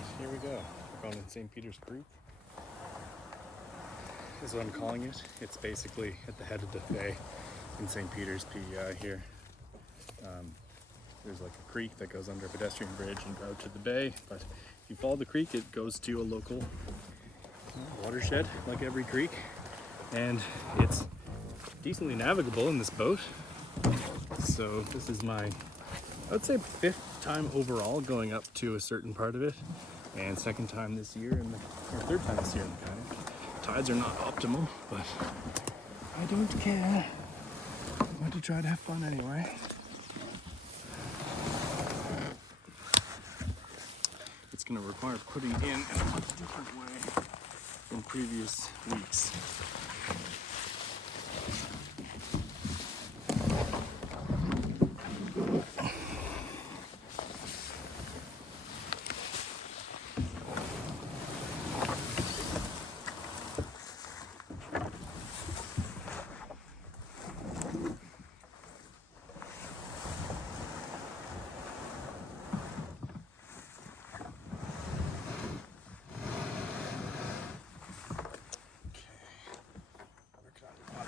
Alright, here we go. We're going in St. Peter's Creek. Is what I'm calling it. It's basically at the head of the bay in St. Peter's, PEI here. There's like a creek that goes under a pedestrian bridge and out to the bay, but if you follow the creek, it goes to a local watershed, like every creek, and it's decently navigable in this boat. So this is my, I would say, 5th time overall going up to a certain part of it, and 2nd time this year, or 3rd time this year in the kayak. Tides are not optimal, but I don't care. I want to try to have fun anyway. It's going to require putting in a much different way than previous weeks.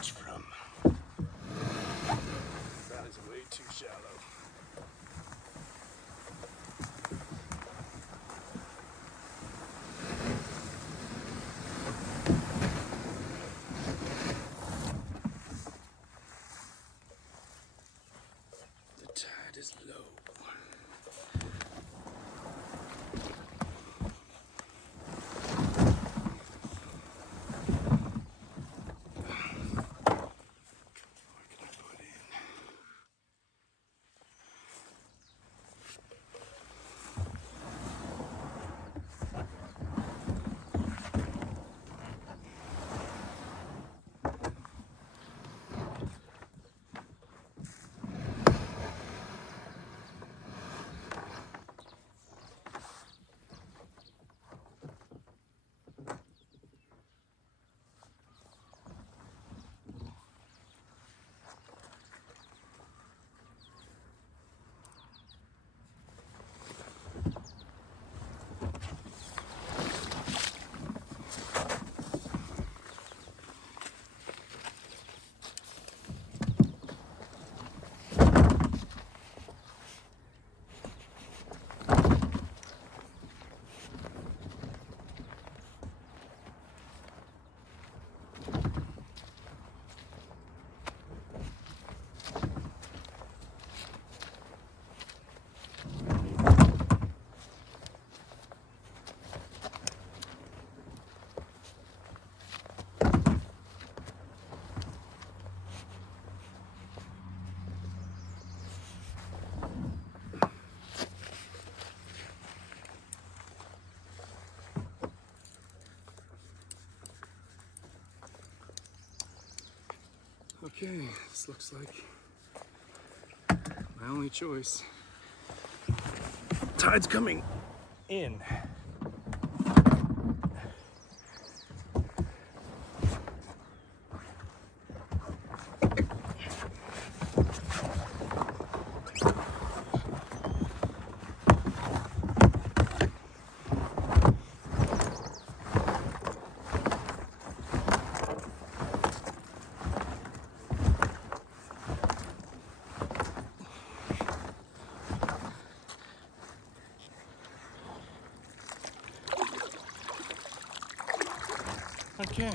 From. That is way too shallow. The tide is low. Okay, this looks like my only choice. Tide's coming in. Okay.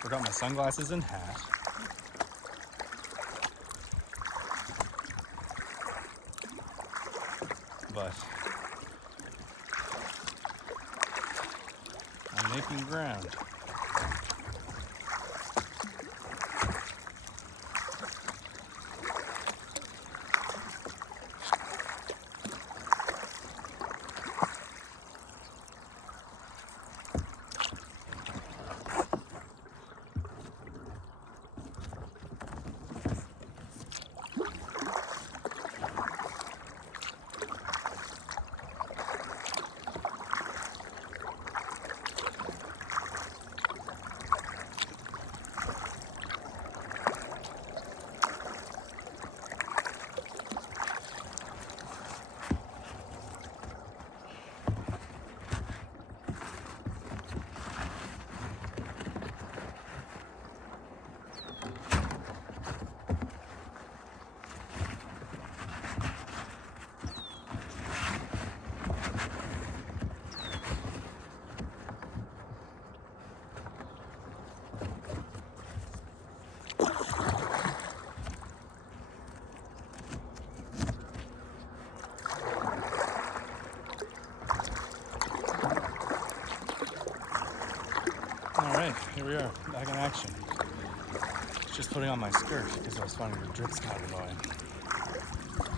Forgot my sunglasses and hat. But I'm making ground. here we are, back in action. Just putting on my skirt because I was finding the drips kind of annoying.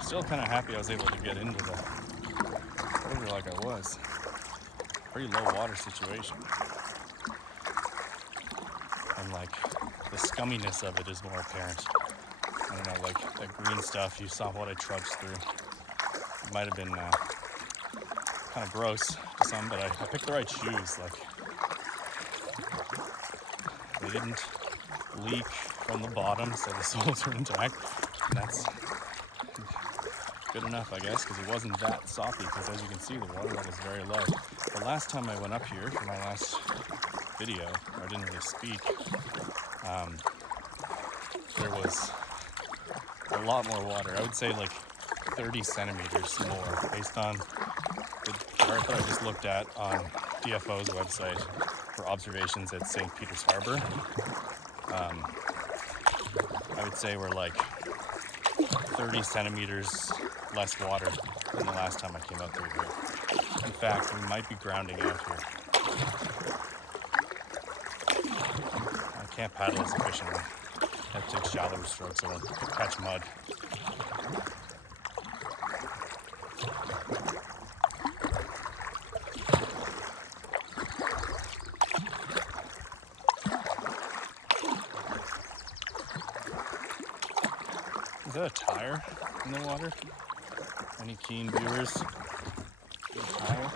Still kind of happy I was able to get into the river like I was. Pretty low water situation. And like the scumminess of it is more apparent. I don't know, like that green stuff, you saw what I trudged through. It might have been kind of gross to some, but I picked the right shoes. Like, they didn't leak from the bottom, so the soles are intact. And that's good enough, I guess, because it wasn't that soppy, because as you can see, the water level is very low. The last time I went up here for my last video, I didn't really speak, there was a lot more water. I would say like 30 centimeters more, based on the chart that I just looked at on DFO's website for observations at St. Peter's Harbor. I would say we're like 30 centimeters less water than the last time I came up through here. In fact, we might be grounding out here. I can't paddle as efficiently. I have to take shallower strokes so I don't catch mud. Is that a tire in the water? Any keen viewers? A tire?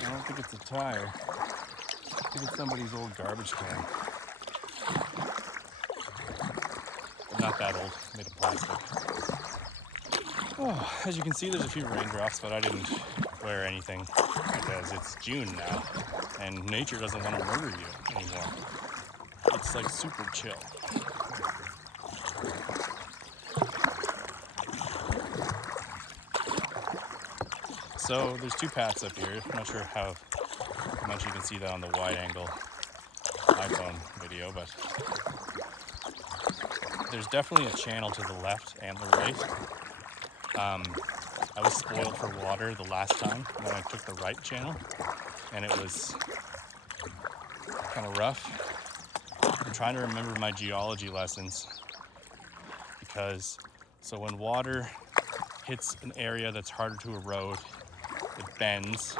I don't think it's a tire. I think it's somebody's old garbage can. But not that old, made of plastic. Oh, as you can see, there's a few raindrops, but I didn't wear anything because it's June now, and nature doesn't want to murder you anymore. It's like super chill. So there's two paths up here. I'm not sure how much you can see that on the wide angle iPhone video, but there's definitely a channel to the left and the right. I was spoiled for water the last time when I took the right channel, and it was kind of rough. I'm trying to remember my geology lessons, because so when water hits an area that's harder to erode, it bends,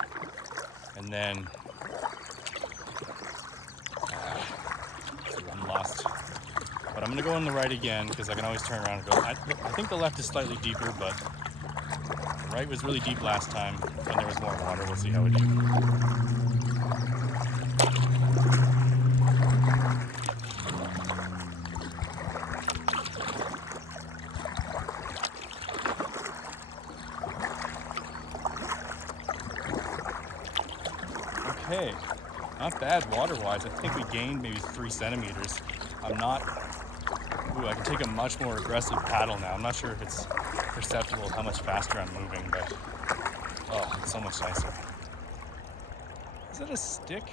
and then I'm lost. But I'm gonna go on the right again because I can always turn around and go. I think the left is slightly deeper, but the right was really deep last time when there was more water. We'll see how we do. Okay, not bad water-wise. I think we gained maybe 3 centimeters. I can take a much more aggressive paddle now. I'm not sure if it's perceptible how much faster I'm moving, but oh, it's so much nicer. Is that a stick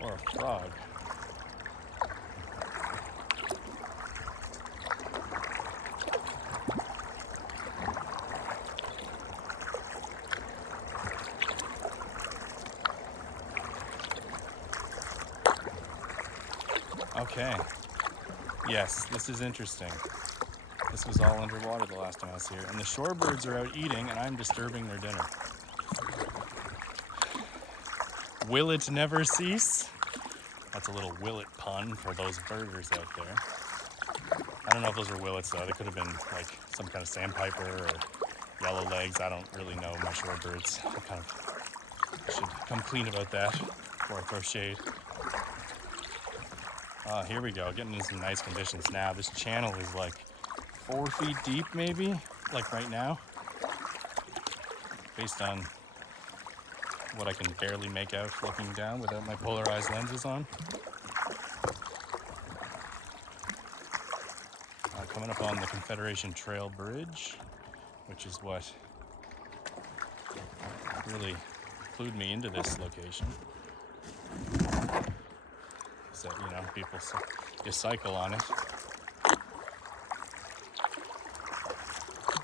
or a frog? Okay. Yes, this is interesting. This was all underwater the last time I was here, and the shorebirds are out eating, and I'm disturbing their dinner. Will it never cease? That's a little willet pun for those birders out there. I don't know if those are willets though. They could have been like some kind of sandpiper or yellow legs. I don't really know my shorebirds. I should come clean about that before I throw shade. Here we go, getting in some nice conditions now. This channel is like 4 feet deep maybe, like right now, based on what I can barely make out looking down without my polarized lenses on. coming up on the Confederation Trail Bridge, which is what really clued me into this location. Is that, you know, people you cycle on it.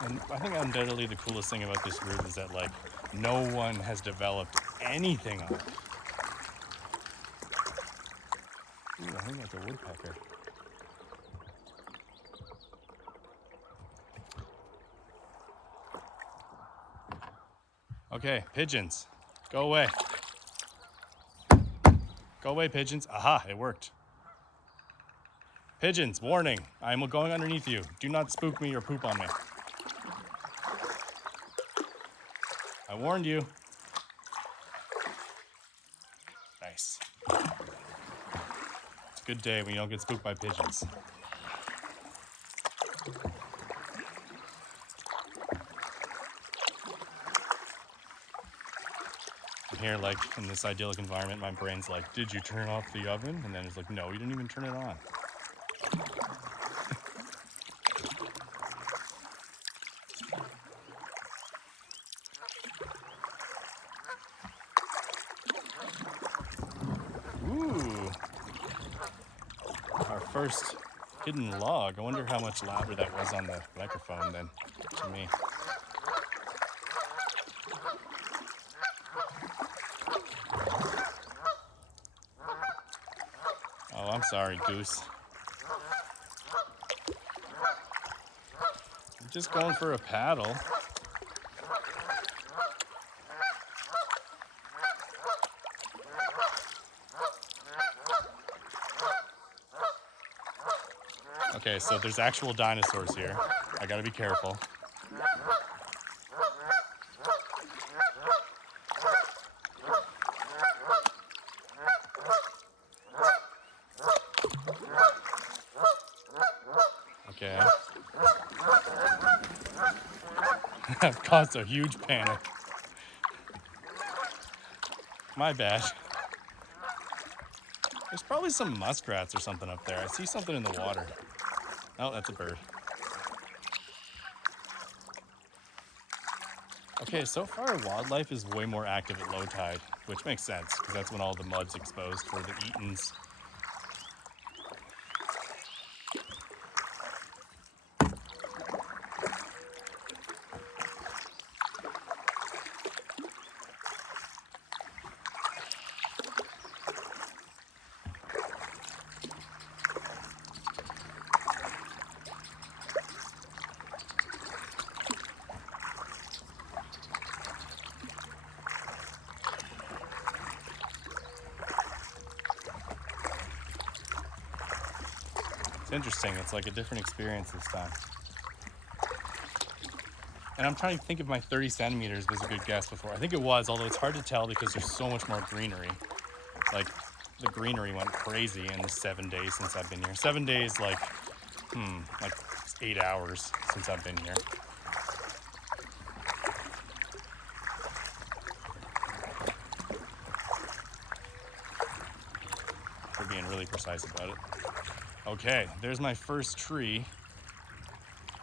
And I think undoubtedly the coolest thing about this route is that, like, no one has developed anything on it. Ooh, I think that's a woodpecker. Okay, pigeons, go away. Go away, pigeons. Aha, it worked. Pigeons, warning, I am going underneath you. Do not spook me or poop on me. I warned you. Nice. It's a good day when you don't get spooked by pigeons. And here, like, in this idyllic environment, my brain's like, did you turn off the oven? And then it's like, no, you didn't even turn it on. Ooh. Our first hidden log. I wonder how much louder that was on the microphone than to me. Oh, I'm sorry, goose. I'm just going for a paddle. Okay, so there's actual dinosaurs here. I gotta be careful. Okay. I've caused a huge panic. My bad. There's probably some muskrats or something up there. I see something in the water. Oh, that's a bird. Okay, so far wildlife is way more active at low tide, which makes sense because that's when all the mud's exposed for the eatons. It's interesting, it's like a different experience this time. And I'm trying to think if my 30 centimeters was a good guess before. I think it was, although it's hard to tell because there's so much more greenery. Like, the greenery went crazy in the 7 days since I've been here. 7 days, like 8 hours since I've been here. For being really precise about it. Okay, there's my first tree.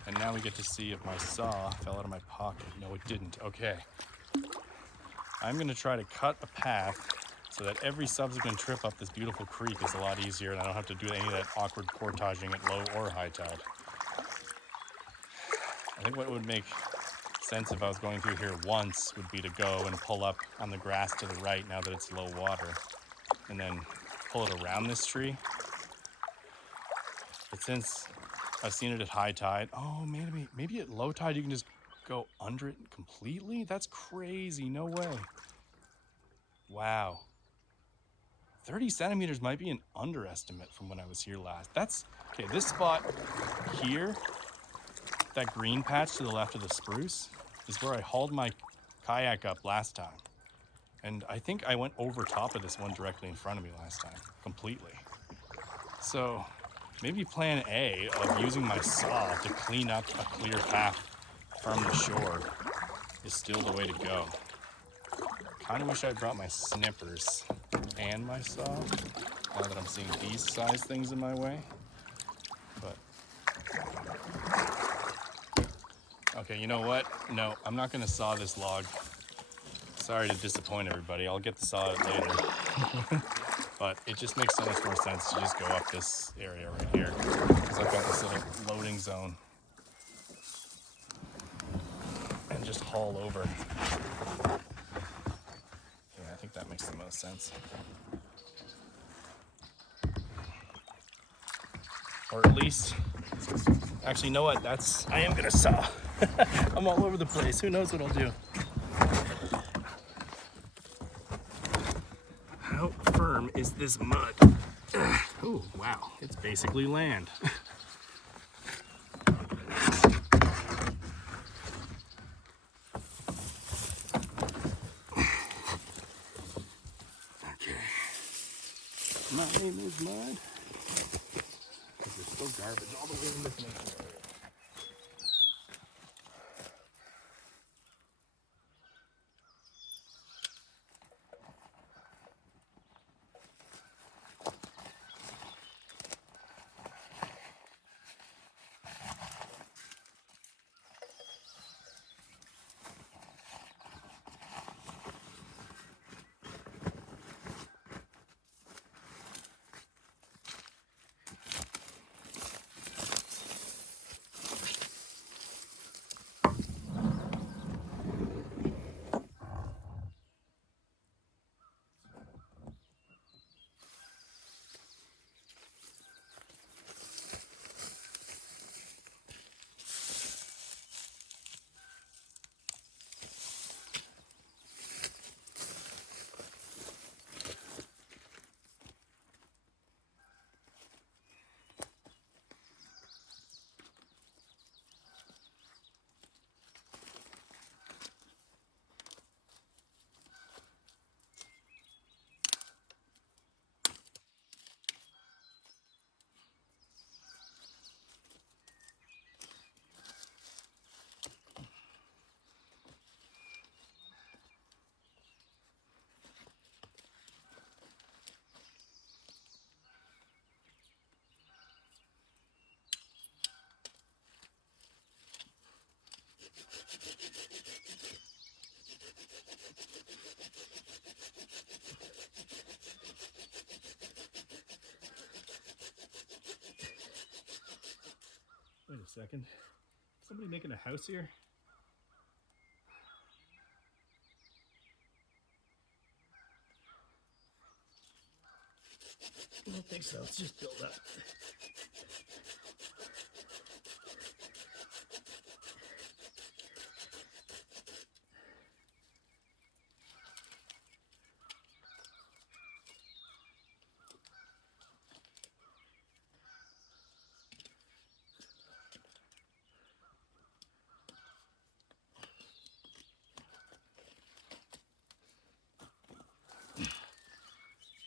And now we get to see if my saw fell out of my pocket. No, it didn't. Okay. I'm gonna try to cut a path so that every subsequent trip up this beautiful creek is a lot easier and I don't have to do any of that awkward portaging at low or high tide. I think what would make sense if I was going through here once would be to go and pull up on the grass to the right now that it's low water and then pull it around this tree. But since I've seen it at high tide, oh, maybe at low tide you can just go under it completely? That's crazy, no way. Wow. 30 centimeters might be an underestimate from when I was here last. That's, okay, this spot here, that green patch to the left of the spruce, is where I hauled my kayak up last time. And I think I went over top of this one directly in front of me last time, completely. So maybe plan A of using my saw to clean up a clear path from the shore is still the way to go. Kind of wish I brought my snippers and my saw now that I'm seeing these size things in my way. But Okay, you know what? No, I'm not gonna saw this log. Sorry to disappoint everybody. I'll get to saw it later. But it just makes so much more sense to just go up this area right here, because I've got this little loading zone, and just haul over. Yeah, I think that makes the most sense. Or at least, actually, you know what? I am gonna saw. I'm all over the place. Who knows what I'll do? How firm is this mud? Oh, wow. It's basically land. Okay. My name is Mud. Because there's still garbage all the way in this nature area. Wait a second. Somebody making a house here? I don't think so. It's just built up.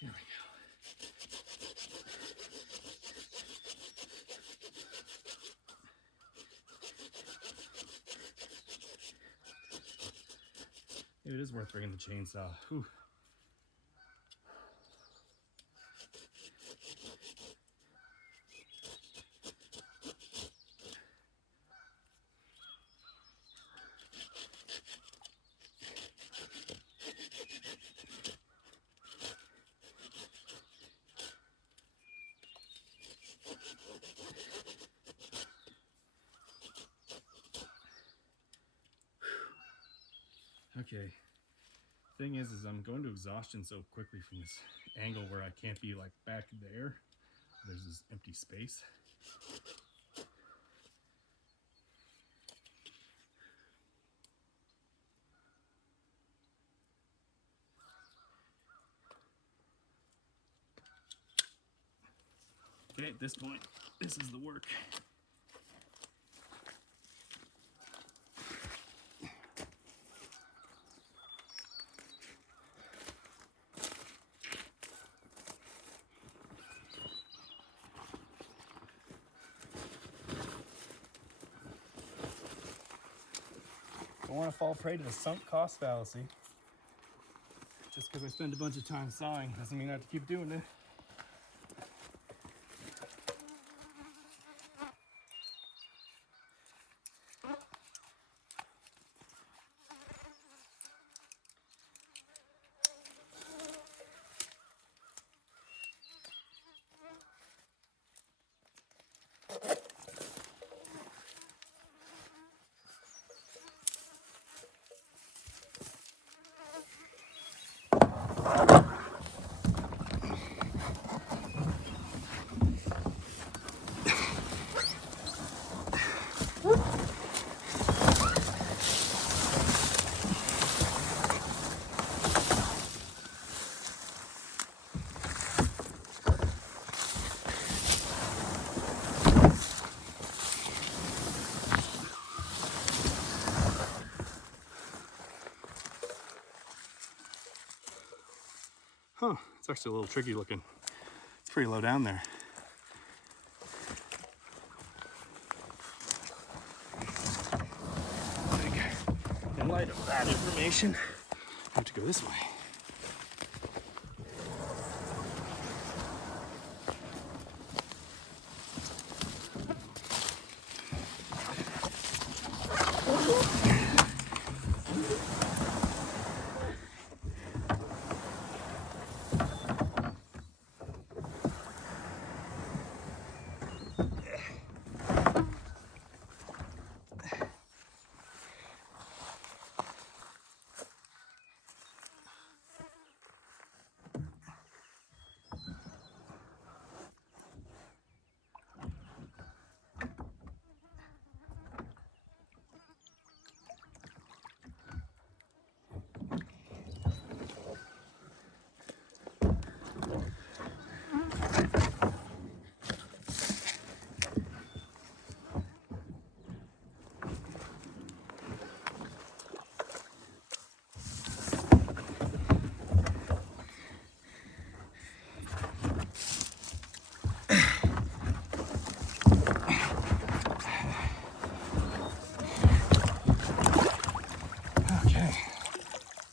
Here we go. Maybe it is worth bringing the chainsaw. Whew. Okay. Thing is I'm going to exhaustion so quickly from this angle where I can't be like back there. There's this empty space. Okay, at this point, this is the work. Don't want to fall prey to the sunk cost fallacy. Just because I spend a bunch of time sawing doesn't mean I have to keep doing it. Huh, it's actually a little tricky looking. It's pretty low down there. I think in light of that information, I have to go this way.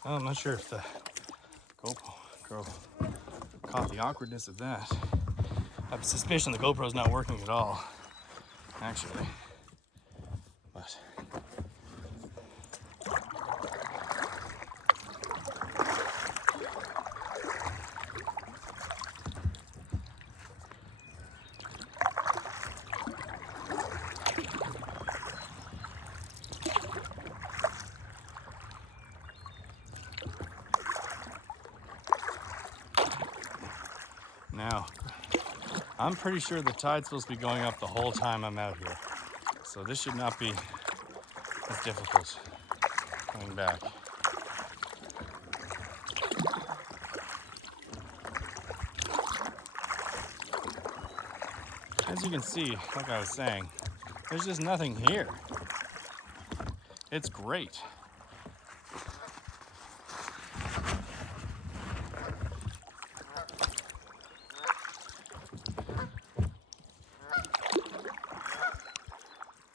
I'm not sure if the GoPro caught the awkwardness of that. I have a suspicion the GoPro's not working at all, actually. But now, I'm pretty sure the tide's supposed to be going up the whole time I'm out here. So this should not be as difficult coming back. As you can see, like I was saying, there's just nothing here. It's great.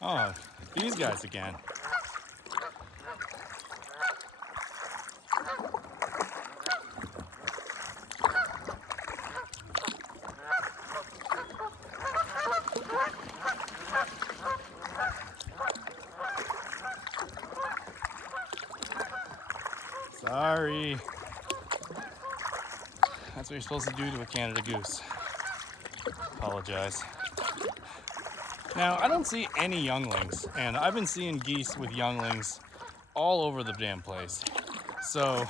Oh, these guys again. Sorry. That's what you're supposed to do to a Canada goose. Apologize. Now, I don't see any younglings, and I've been seeing geese with younglings all over the damn place. So,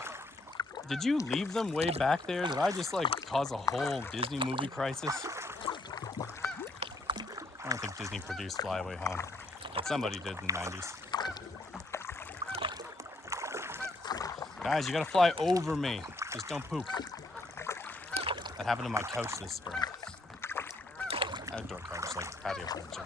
did you leave them way back there? Did I just like cause a whole Disney movie crisis? I don't think Disney produced Fly Away Home, but somebody did in the 90s. Guys, you gotta fly over me. Just don't poop. That happened to my couch this spring. Outdoor couch, like patio couch.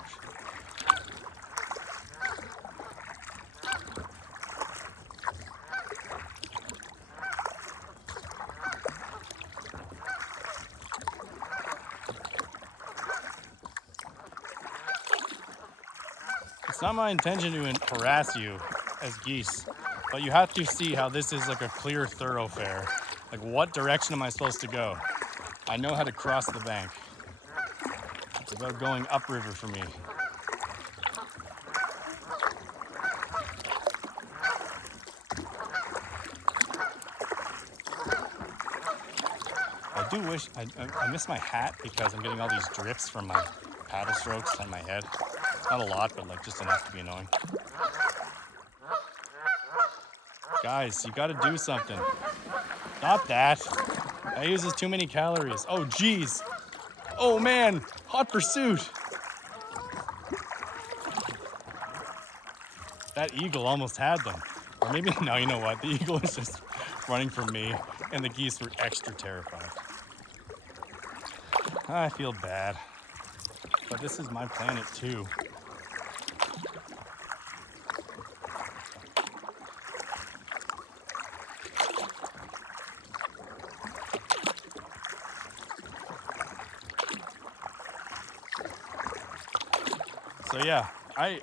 It's not my intention to harass you as geese, but you have to see how this is like a clear thoroughfare. Like, what direction am I supposed to go? I know how to cross the bank. It's about going upriver for me. I do wish, I miss my hat because I'm getting all these drips from my paddle strokes on my head. Not a lot, but like just enough to be annoying. Guys, you gotta do something. Not that. That uses too many calories. Oh, geez. Oh, man. Hot pursuit. That eagle almost had them. Or maybe, no, you know what? The eagle was just running from me, and the geese were extra terrified. I feel bad. But this is my planet, too. So yeah, I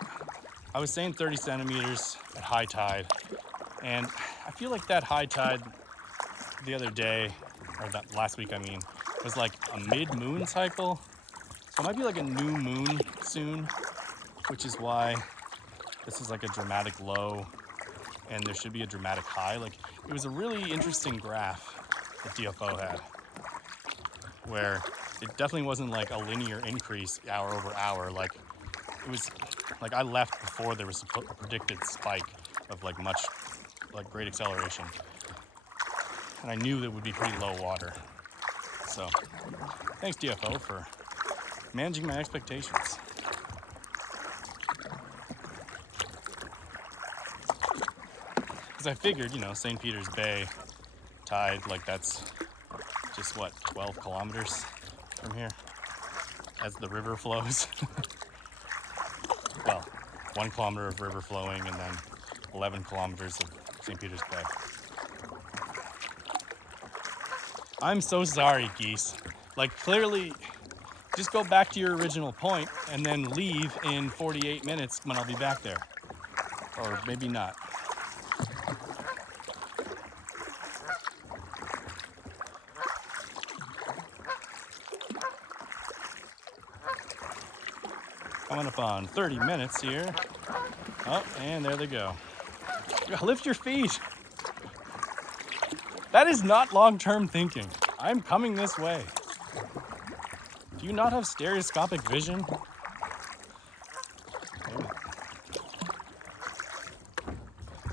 was saying 30 centimeters at high tide, and I feel like that high tide the other day, or that last week I mean, was like a mid-moon cycle. So it might be like a new moon soon, which is why this is like a dramatic low and there should be a dramatic high. Like, it was a really interesting graph that DFO had, where it definitely wasn't like a linear increase hour over hour. Like, it was like I left before there was a predicted spike of like great acceleration, and I knew that would be pretty low water. So thanks DFO for managing my expectations. Because I figured, you know, St. Peter's Bay tide, like that's just what, 12 kilometers from here as the river flows. Well, 1 kilometer of river flowing and then 11 kilometers of St. Peter's Bay. I'm so sorry, geese. Like, clearly, just go back to your original point and then leave in 48 minutes when I'll be back there. Or maybe not. Coming up on 30 minutes here. Oh, and there they go. Lift your feet. That is not long-term thinking. I'm coming this way. Do you not have stereoscopic vision? Maybe.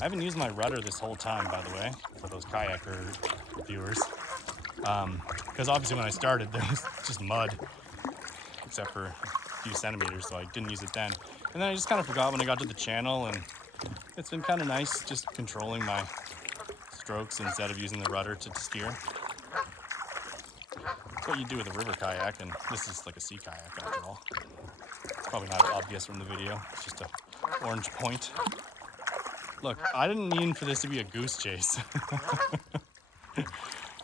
I haven't used my rudder this whole time, by the way, for those kayaker viewers. Because obviously when I started, there was just mud, except for a few centimeters, so I didn't use it then. And then I just kind of forgot when I got to the channel, and it's been kind of nice just controlling my strokes instead of using the rudder to steer. That's what you do with a river kayak, and this is like a sea kayak after all. It's probably not obvious from the video. It's just an orange point. Look, I didn't mean for this to be a goose chase.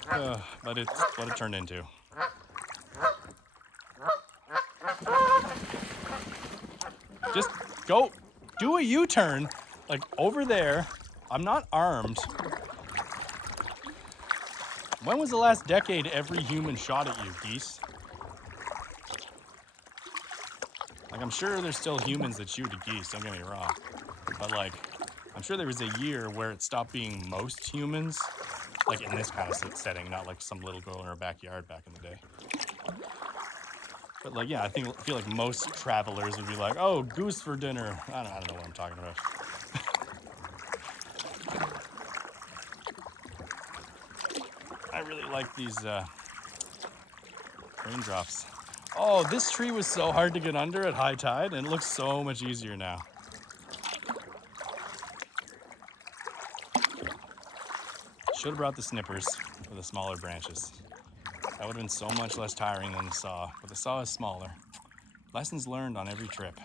But it's what it turned into. Just go, do a U-turn, like over there. I'm not armed. When was the last decade every human shot at you, geese? Like, I'm sure there's still humans that shoot at geese, don't get me wrong. But like, I'm sure there was a year where it stopped being most humans, like in this kind of setting, not like some little girl in her backyard back in the day. But like, yeah, I feel like most travelers would be like, oh, goose for dinner. I don't know what I'm talking about. I really like these raindrops. Oh, this tree was so hard to get under at high tide, and it looks so much easier now. Should have brought the snippers for the smaller branches. That would have been so much less tiring than the saw, but the saw is smaller. Lessons learned on every trip.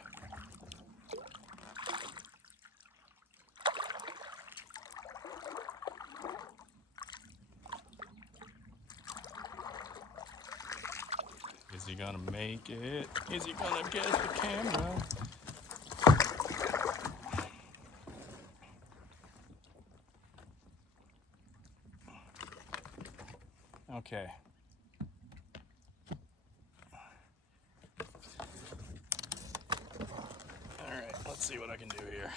Is he gonna make it? Is he gonna get the camera? Okay. All right, let's see what I can do here.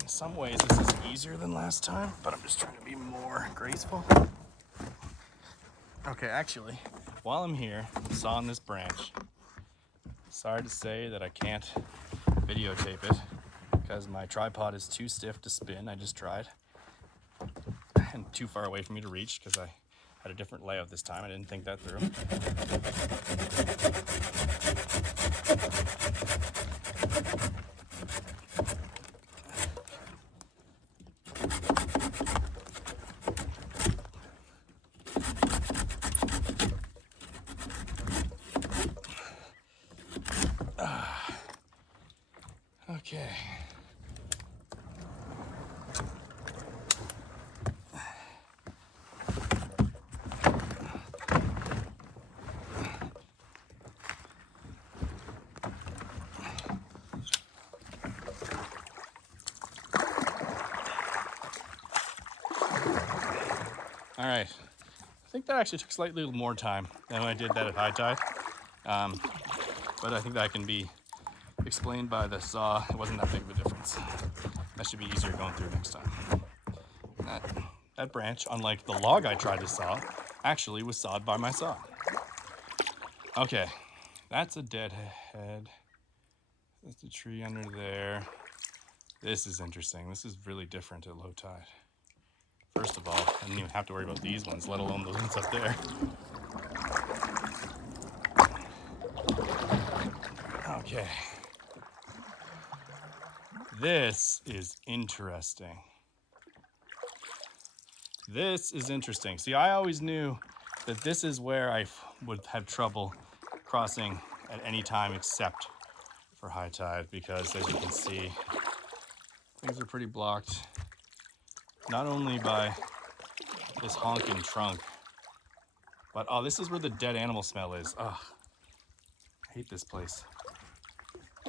In some ways, this is easier than last time, but I'm just trying to be more graceful. Okay, actually, while I'm here, I saw on this branch. Sorry to say that I can't videotape it because my tripod is too stiff to spin. I just tried, and too far away for me to reach because I had a different layout this time. I didn't think that through. Okay. All right, I think that actually took slightly more time than when I did that at high tide. But I think that can be explained by the saw. It wasn't that big of a difference. That should be easier going through next time. That branch, unlike the log I tried to saw, actually was sawed by my saw. Okay, that's a deadhead. That's a tree under there. This is interesting. This is really different at low tide. First of all, I didn't even have to worry about these ones, let alone those ones up there. Okay. This is interesting. This is interesting. See, I always knew that this is where I would have trouble crossing at any time except for high tide, because as you can see, things are pretty blocked, not only by this honking trunk, but oh, this is where the dead animal smell is. Ugh, I hate this place.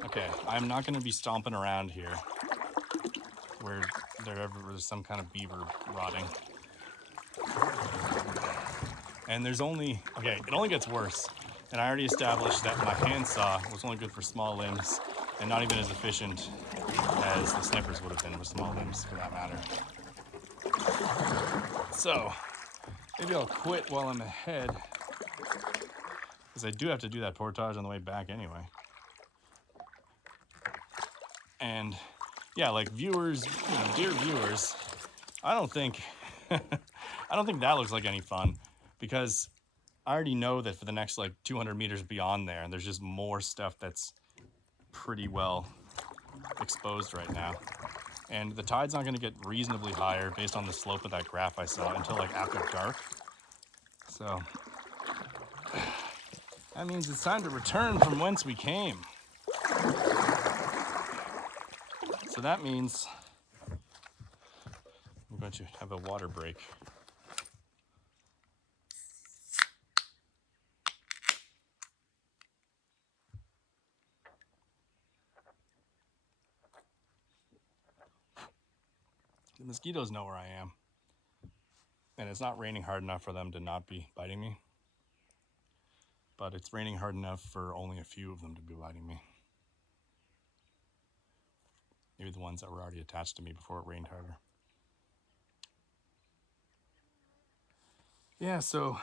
Okay, I'm not gonna be stomping around here where there's some kind of beaver rotting. And there's only, okay, it only gets worse. And I already established that my handsaw was only good for small limbs and not even as efficient as the snippers would have been with small limbs, for that matter. So maybe I'll quit while I'm ahead, because I do have to do that portage on the way back anyway. And yeah, like viewers, dear viewers, I don't think that looks like any fun, because I already know that for the next like 200 meters beyond there, there's just more stuff that's pretty well exposed right now. And the tide's not gonna get reasonably higher based on the slope of that graph I saw until like after dark. So that means it's time to return from whence we came. So that means I'm going to have a water break. The mosquitoes know where I am, and it's not raining hard enough for them to not be biting me, but it's raining hard enough for only a few of them to be biting me. Maybe the ones that were already attached to me before it rained harder. Yeah, so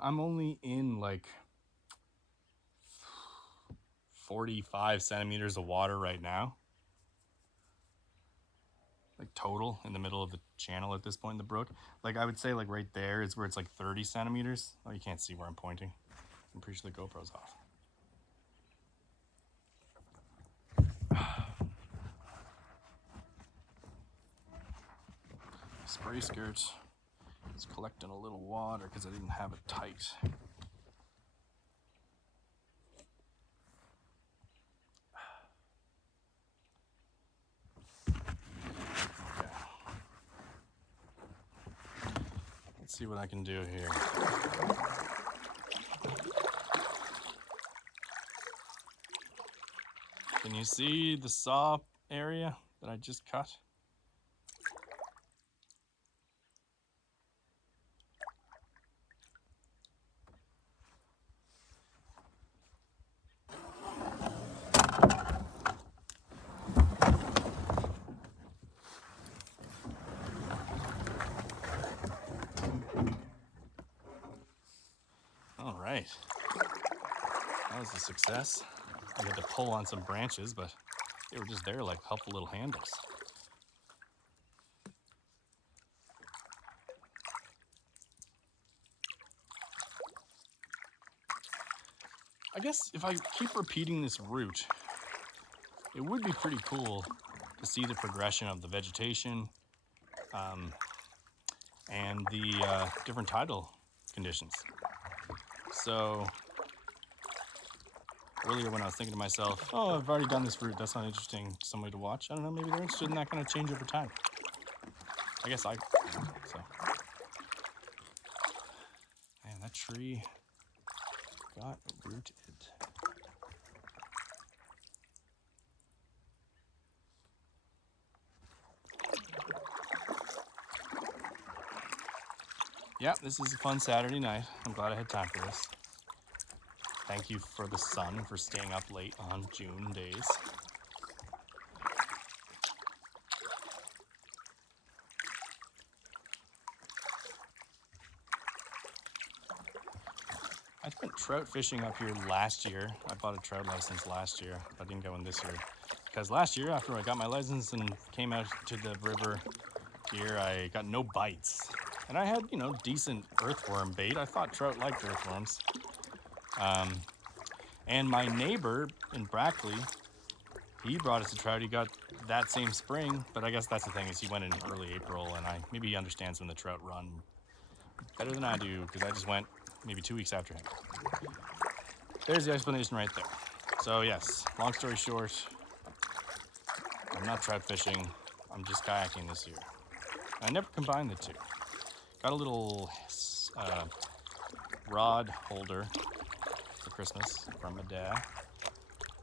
I'm only in like 45 centimeters of water right now. Like total in the middle of the channel at this point in the brook. Like I would say like right there is where it's like 30 centimeters. Oh, you can't see where I'm pointing. I'm pretty sure the GoPro's off. Spray skirt is collecting a little water because I didn't have it tight. Okay. Let's see what I can do here. Can you see the saw area that I just cut? All right, that was a success. I had to pull on some branches, but they were just there like helpful little handles. I guess if I keep repeating this route, it would be pretty cool to see the progression of the vegetation and the different tidal conditions. So earlier when I was thinking to myself, oh, I've already done this route, that's not interesting to somebody to watch. I don't know, maybe they're interested in that kind of change over time. I guess I am, so. Man, that tree got rooted. Yeah, this is a fun Saturday night. I'm glad I had time for this. Thank you for the sun for staying up late on June days. I went trout fishing up here last year. I bought a trout license last year, but I didn't go in this year. Because last year, after I got my license and came out to the river here, I got no bites. And I had, you know, decent earthworm bait. I thought trout liked earthworms. And my neighbor in Brackley, he brought us a trout. He got that same spring, but I guess that's the thing is he went in early April, and maybe he understands when the trout run better than I do because I just went maybe 2 weeks after him. There's the explanation right there. So yes, long story short, I'm not trout fishing. I'm just kayaking this year. I never combined the two. Got a little rod holder for Christmas from my dad,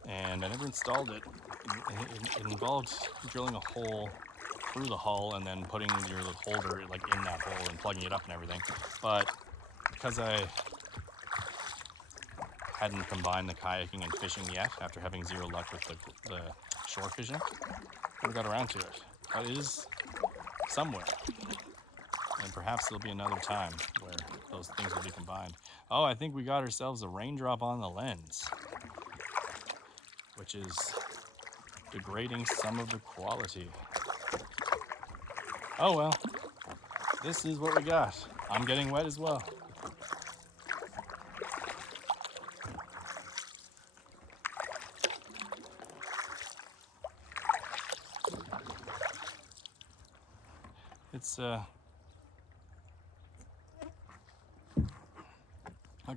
and I never installed it. It involved drilling a hole through the hull and then putting your holder like in that hole and plugging it up and everything. But because I hadn't combined the kayaking and fishing yet, after having zero luck with the shore fishing, never got around to it. But it is somewhere, and perhaps there'll be another time where those things will be combined. Oh, I think we got ourselves a raindrop on the lens, which is degrading some of the quality. Oh well, this is what we got. I'm getting wet as well. It's like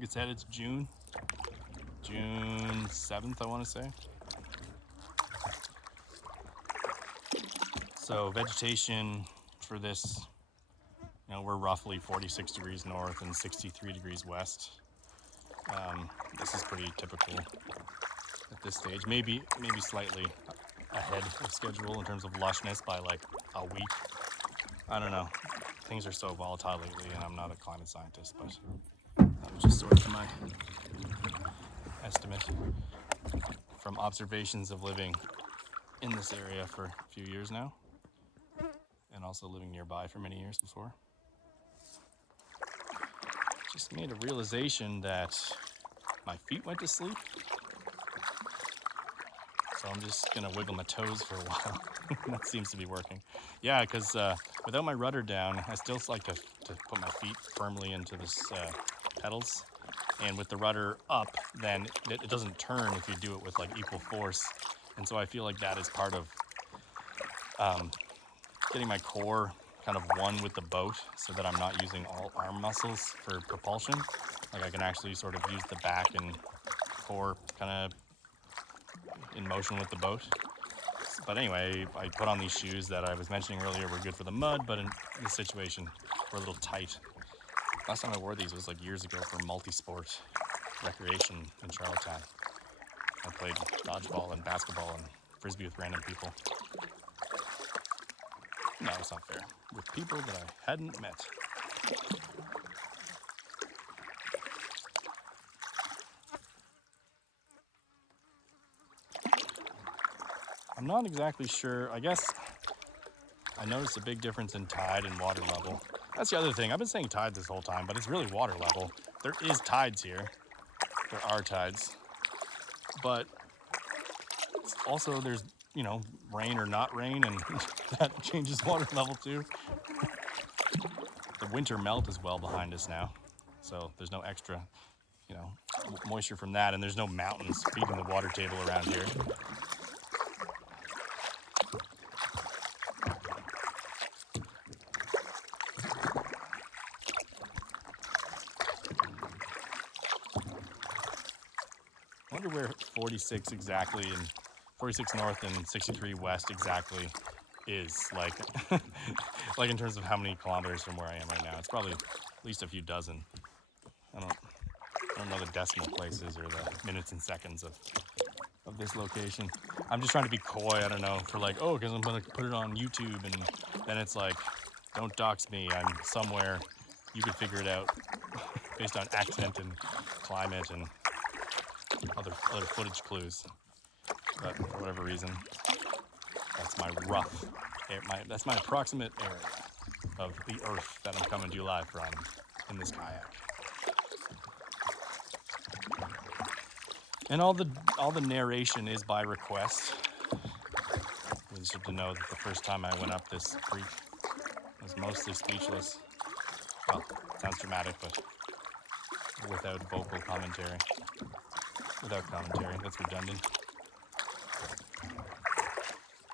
I said, it's June 7th, I want to say. So vegetation for this, you know, we're roughly 46 degrees north and 63 degrees west. This is pretty typical at this stage. Maybe slightly ahead of schedule in terms of lushness by like a week. I don't know. Things are so volatile lately, and I'm not a climate scientist, but that was just sort of my estimate from observations of living in this area for a few years now, and also living nearby for many years before. Just made a realization that my feet went to sleep, so I'm just gonna wiggle my toes for a while. That seems to be working. Yeah, because without my rudder down, I still like to put my feet firmly into this pedals, and with the rudder up, then it doesn't turn if you do it with like equal force, and so I feel like that is part of getting my core kind of one with the boat so that I'm not using all arm muscles for propulsion. Like I can actually sort of use the back and core kind of in motion with the boat. But anyway, I put on these shoes that I was mentioning earlier were good for the mud, but in this situation, we're a little tight. Last time I wore these was like years ago for multi-sport recreation in Charlottetown. I played dodgeball and basketball and frisbee with random people. No, it's not fair. With people that I hadn't met. I'm not exactly sure. I guess I noticed a big difference in tide and water level. That's the other thing. I've been saying tide this whole time, but it's really water level. There is tides here. There are tides. But also there's, you know, rain or not rain, and that changes water level too. The winter melt is well behind us now, so there's no extra, you know, moisture from that, and there's no mountains feeding the water table around here. I wonder where 46 exactly and 46 north and 63 west exactly is, like like in terms of how many kilometers from where I am right now. It's probably at least a few dozen. I don't know the decimal places or the minutes and seconds of this location. I'm just trying to be coy, I don't know, for like, oh, because I'm gonna put it on YouTube, and then it's like, don't dox me, I'm somewhere you could figure it out based on accent and climate and other footage clues. But for whatever reason, that's my that's my approximate area of the earth that I'm coming to you live from in this kayak. And all the narration is by request. You just have to know that the first time I went up this creek, I was mostly speechless. Well, it sounds dramatic, but without vocal commentary. Without commentary, that's redundant.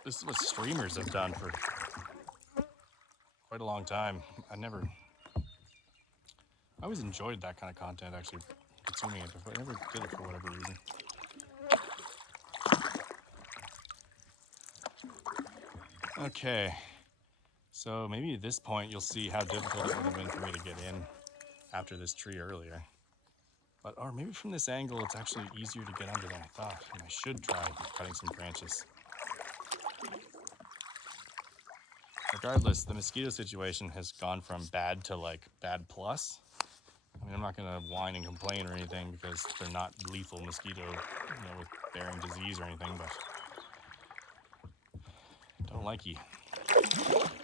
This is what streamers have done for quite a long time. I always enjoyed that kind of content, actually, consuming it, but I never did it for whatever reason. Okay, so maybe at this point you'll see how difficult it would have been for me to get in after this tree earlier. But, or maybe from this angle it's actually easier to get under than I thought, and I should try cutting some branches. Regardless, the mosquito situation has gone from bad to like bad plus. I mean, I'm not gonna whine and complain or anything because they're not lethal mosquito, with bearing disease or anything, but don't like you.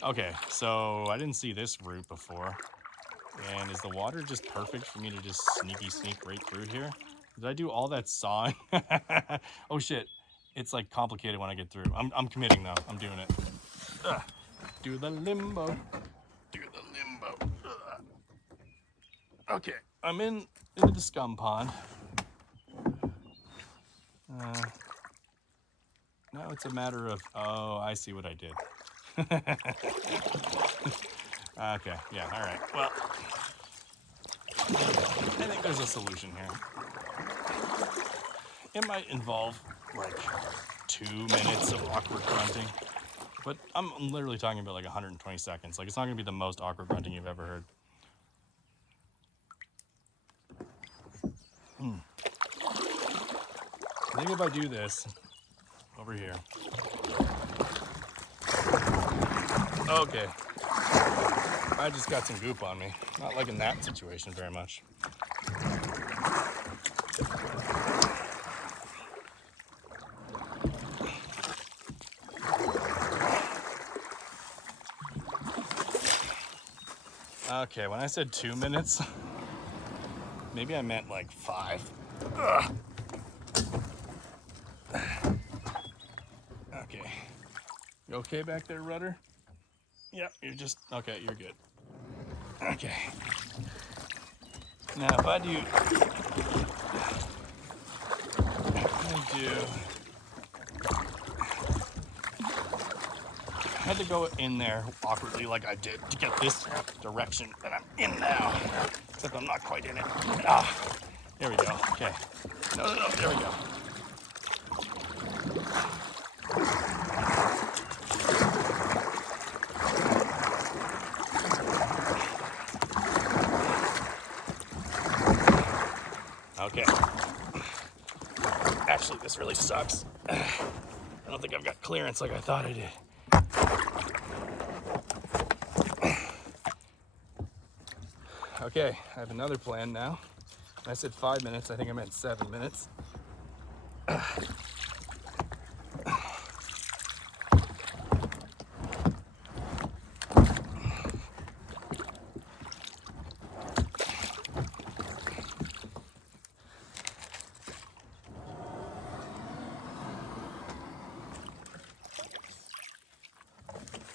Okay, so I didn't see this route before. And is the water just perfect for me to just sneak right through here? Did I do all that sawing? Oh shit, it's like complicated when I get through. I'm committing though, I'm doing it. Ugh. Do the limbo. Ugh. Okay, I'm into the scum pond. Now it's a matter of, oh, I see what I did. Okay, yeah, all right. Well, I think there's a solution here. It might involve like 2 minutes of awkward grunting, but I'm literally talking about like 120 seconds. Like, it's not gonna be the most awkward grunting you've ever heard. I think if I do this over here. Okay. I just got some goop on me. Not liking that situation very much. Okay, when I said 2 minutes, maybe I meant like 5. Ugh. Okay. You okay back there, Rudder? Yep, you're just, okay, you're good. Okay. Now, if I had to go in there awkwardly like I did to get this direction that I'm in now. Except I'm not quite in it. Ah, there we go, okay. No, there we go. Okay. Actually, this really sucks. I don't think I've got clearance like I thought I did. Okay, I have another plan now. I said 5 minutes, I think I meant 7 minutes.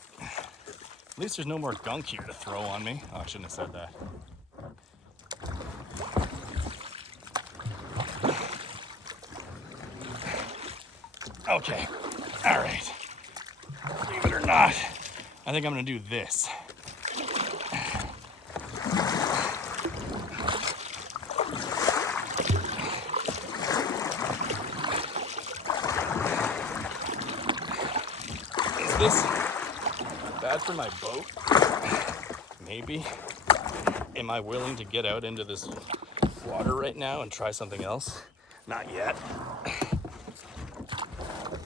At least there's no more gunk here to throw on me. Oh, I shouldn't have said that. Okay, all right. Believe it or not, I think I'm gonna do this. Is this bad for my boat? Maybe. Am I willing to get out into this water right now and try something else? Not yet.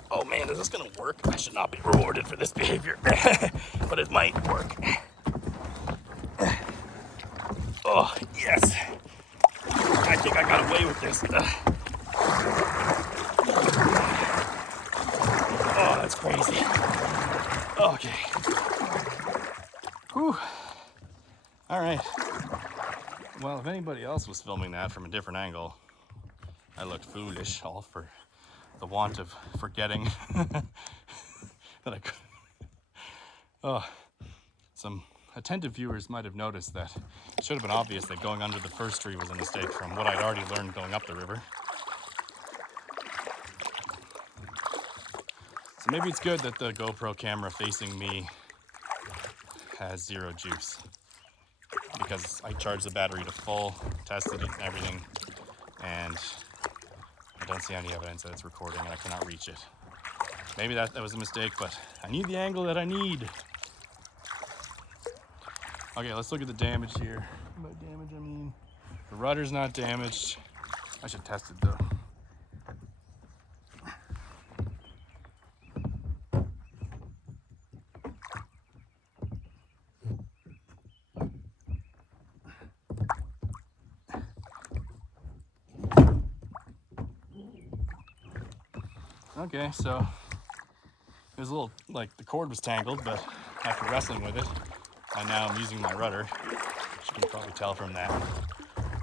Oh man, is this gonna work? I should not be rewarded for this behavior, but it might work. Oh, yes. I think I got away with this. Oh, that's crazy. Okay. Whew. All right. Well, if anybody else was filming that from a different angle, I looked foolish, all for the want of forgetting that I could. Oh, some attentive viewers might have noticed that it should have been obvious that going under the first tree was a mistake from what I'd already learned going up the river. So maybe it's good that the GoPro camera facing me has zero juice, because I charged the battery to full, tested it and everything, and I don't see any evidence that it's recording and I cannot reach it. Maybe that was a mistake, but I need the angle that I need. Okay, let's look at the damage here. By damage, I mean the rudder's not damaged. I should test it though. Okay, so it was a little, like the cord was tangled, but after wrestling with it, I now am using my rudder. As you can probably tell from that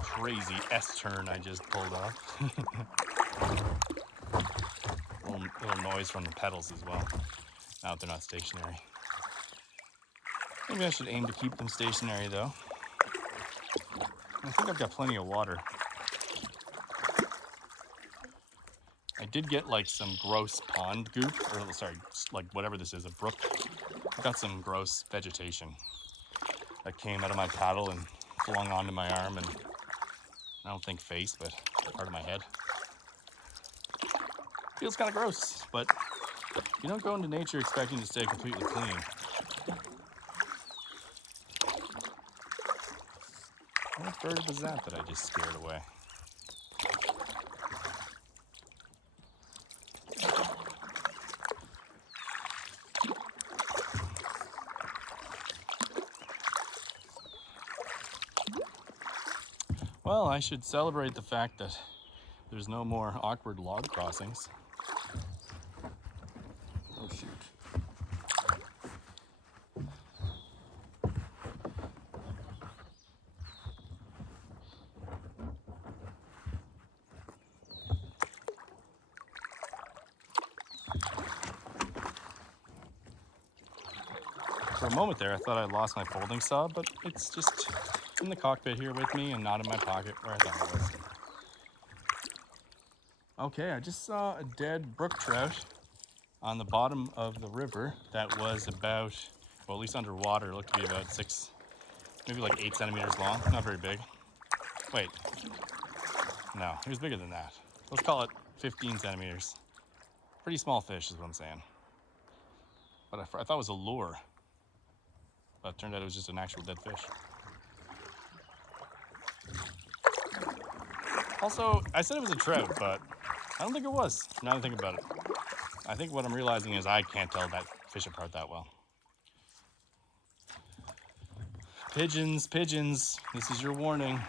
crazy S-turn I just pulled off. little noise from the pedals as well, now that they're not stationary. Maybe I should aim to keep them stationary though. I think I've got plenty of water. I did get like some gross pond goop, or sorry, like whatever this is, a brook. I got some gross vegetation that came out of my paddle and flung onto my arm, and I don't think face, but part of my head. Feels kind of gross, but you don't go into nature expecting to stay completely clean. What bird was that I just scared away? Well, I should celebrate the fact that there's no more awkward log crossings. Oh shoot. For a moment there, I thought I lost my folding saw, but it's just in the cockpit here with me and not in my pocket where I thought it was. Okay, I just saw a dead brook trout on the bottom of the river that was about, well, at least underwater, it looked to be about 6, maybe like 8 centimeters long. Not very big. Wait, no, it was bigger than that. Let's call it 15 centimeters. Pretty small fish is what I'm saying. But I thought it was a lure. But it turned out it was just an actual dead fish. Also, I said it was a trout, but I don't think it was, now that I think about it. I think what I'm realizing is I can't tell that fish apart that well. Pigeons, pigeons, this is your warning.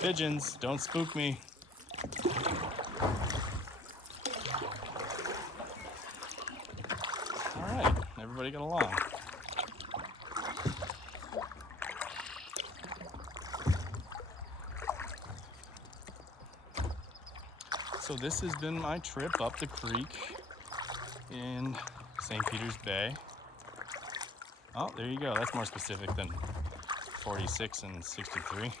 Pigeons, don't spook me. All right, everybody get along. So this has been my trip up the creek in St. Peter's Bay. Oh, there you go. That's more specific than 46 and 63.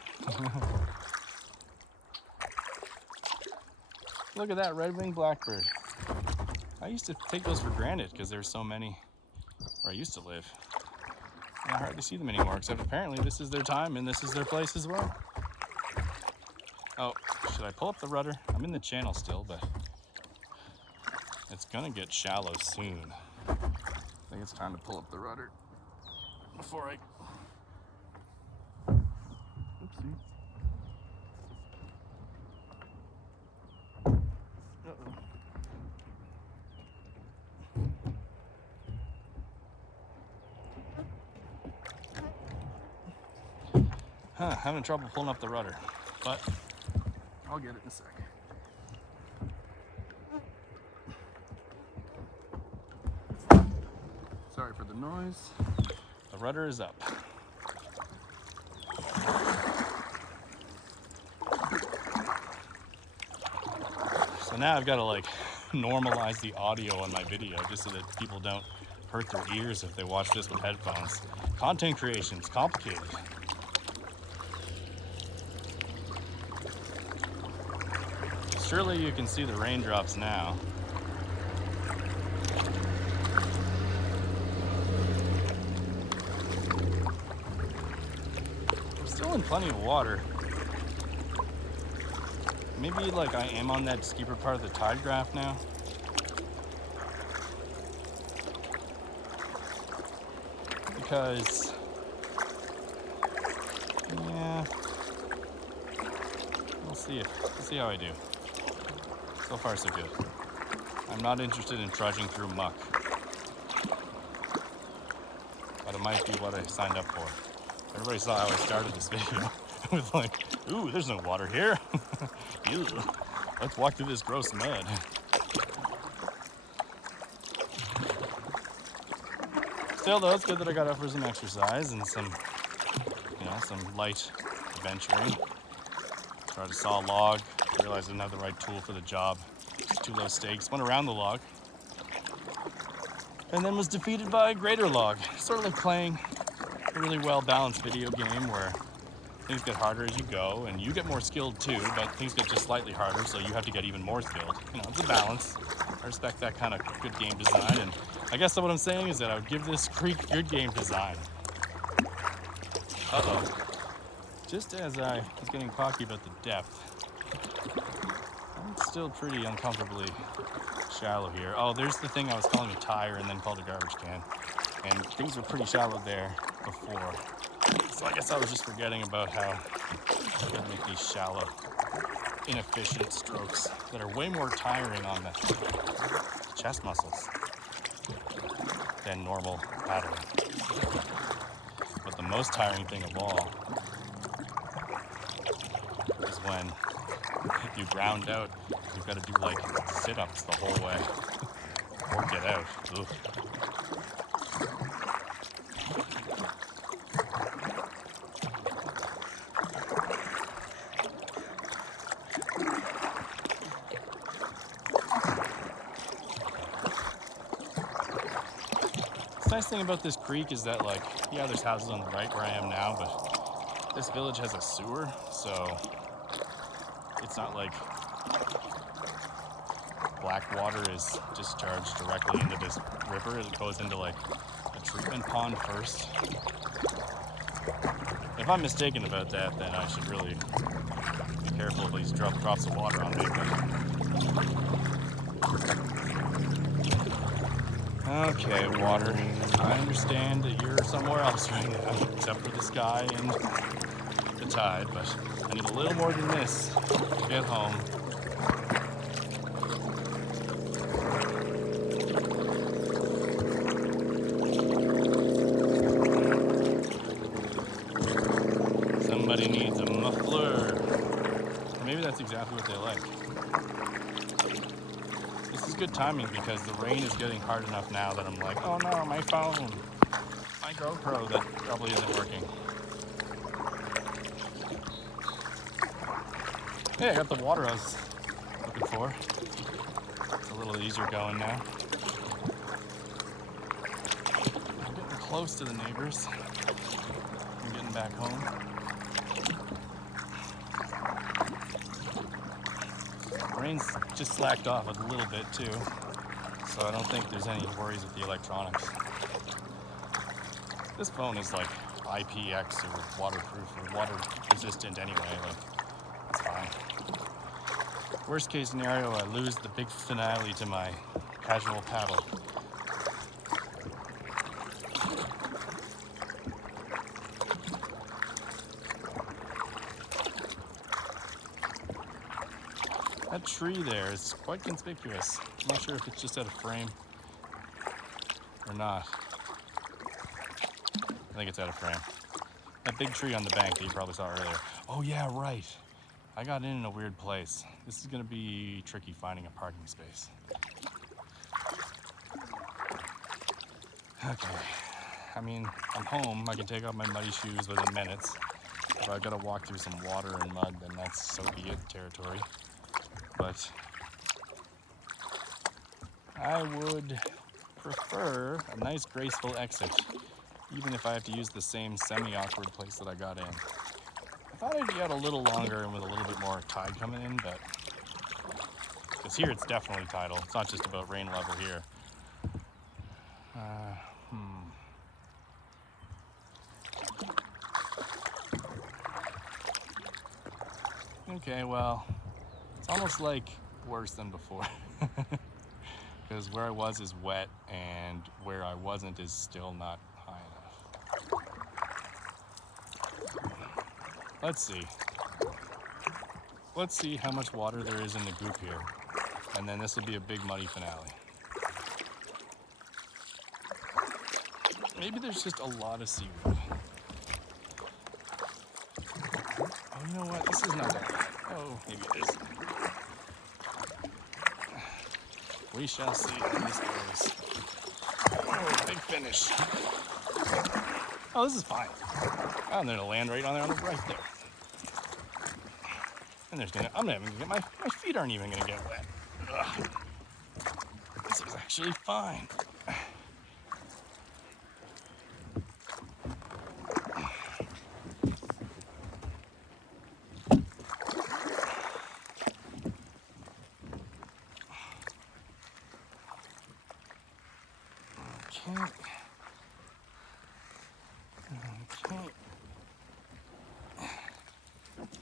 Look at that red-winged blackbird. I used to take those for granted because there's so many where I used to live. I hardly see them anymore, except apparently this is their time and this is their place as well. Oh, should I pull up the rudder? I'm in the channel still, but it's gonna get shallow soon. I think it's time to pull up the rudder before I... Oopsie. Uh-oh. Having trouble pulling up the rudder, but I'll get it in a sec. Sorry for the noise. The rudder is up. So now I've got to like normalize the audio on my video just so that people don't hurt their ears if they watch this with headphones. Content creation's complicated. Surely you can see the raindrops now. I'm still in plenty of water. Maybe like I am on that steeper part of the tide graph now. Because, yeah, we'll see how I do. So far so good. I'm not interested in trudging through muck, but it might be what I signed up for. Everybody saw how I started this video with like, ooh, there's no water here. Ew, let's walk through this gross mud. Still though, it's good that I got up for some exercise and some, some light adventuring. Tried to saw a log, realized I didn't have the right tool for the job. Just 2 low stakes, went around the log, and then was defeated by a greater log. Sort of like playing a really well-balanced video game where things get harder as you go, and you get more skilled too, but things get just slightly harder, so you have to get even more skilled. It's a balance. I respect that kind of good game design, and I guess what I'm saying is that I would give this creek good game design. Uh-oh. Just as I was getting cocky about the depth, I'm still pretty uncomfortably shallow here. Oh, there's the thing I was calling a tire and then called a garbage can. And things were pretty shallow there before. So I guess I was just forgetting about how I gotta make these shallow, inefficient strokes that are way more tiring on the chest muscles than normal paddling. But the most tiring thing of all is when you ground out, you've got to do like sit-ups the whole way or get out. Ugh. The nice thing about this creek is that, like, yeah, there's houses on the right where I am now, but this village has a sewer, so it's not like black water is discharged directly into this river. It goes into like a treatment pond first. If I'm mistaken about that, then I should really be careful of these drops of water on me. Okay, water. I understand that you're somewhere else right now, except for the sky and the tide, but I need a little more than this to get home. Somebody needs a muffler. Or maybe that's exactly what they like. This is good timing because the rain is getting hard enough now that I'm like, oh no, my phone, my GoPro that probably isn't working. Hey, I got the water I was looking for. It's a little easier going now. I'm getting close to the neighbors. I'm getting back home. Rain's just slacked off a little bit too, so I don't think there's any worries with the electronics. This phone is like IPX or waterproof or water resistant anyway, like it's fine. Worst case scenario, I lose the big finale to my casual paddle. That tree there is quite conspicuous. I'm not sure if it's just out of frame or not. I think it's out of frame. That big tree on the bank that you probably saw earlier. Oh yeah, right. I got in a weird place. This is gonna be tricky finding a parking space. Okay. I mean, I'm home. I can take off my muddy shoes within minutes. If I've got to walk through some water and mud, then that's so be it territory. But I would prefer a nice graceful exit, even if I have to use the same semi-awkward place that I got in. I thought I'd be out a little longer and with a little bit more tide coming in, but because here it's definitely tidal. It's not just about rain level here. Okay, well, it's almost like worse than before. Because where I was is wet and where I wasn't is still not high enough. Let's see. Let's see how much water there is in the goop here. And then this will be a big muddy finale. Maybe there's just a lot of seaweed. Oh, you know what? This is not that. Oh, maybe it is. We shall see how this goes. Oh, big finish. Oh, this is fine. Oh, and there's a land right on there, right there. And I'm not even gonna get my feet aren't even gonna get wet. Ugh. This is actually fine. Okay.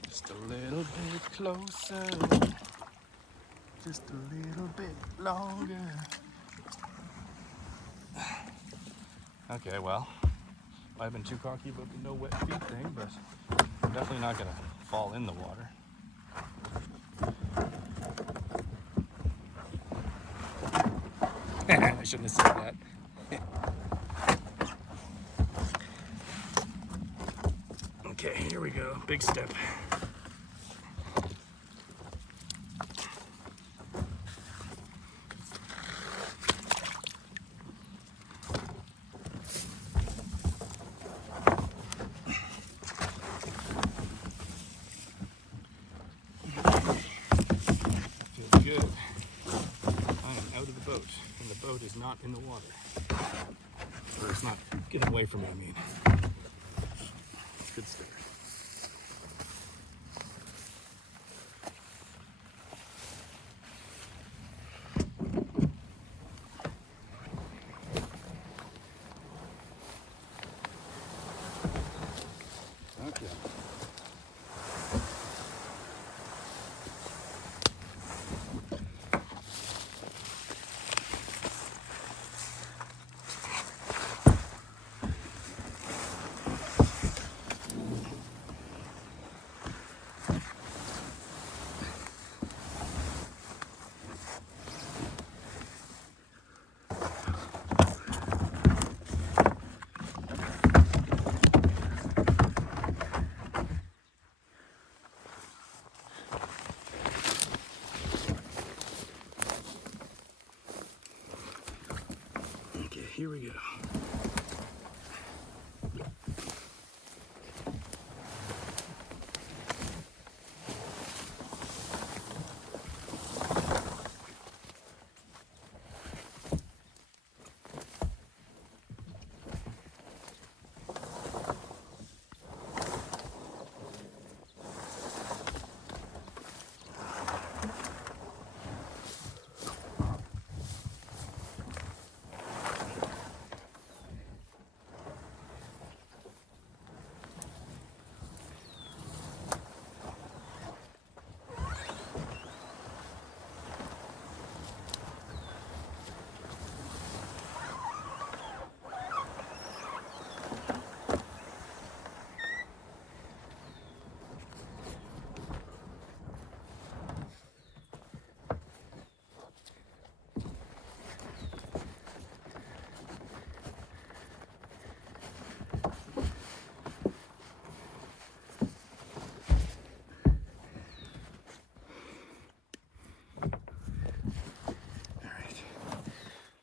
Just a little bit closer. Just a little bit longer. Okay, well, I've been too cocky about the no wet feet thing, but I'm definitely not gonna fall in the water. I shouldn't have said that. Okay, here we go. Big step. Feels good. I am out of the boat, and the boat is not in the water. Or it's not getting away from me, I mean. Good start. Okay.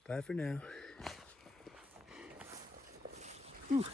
Bye for now. Whew.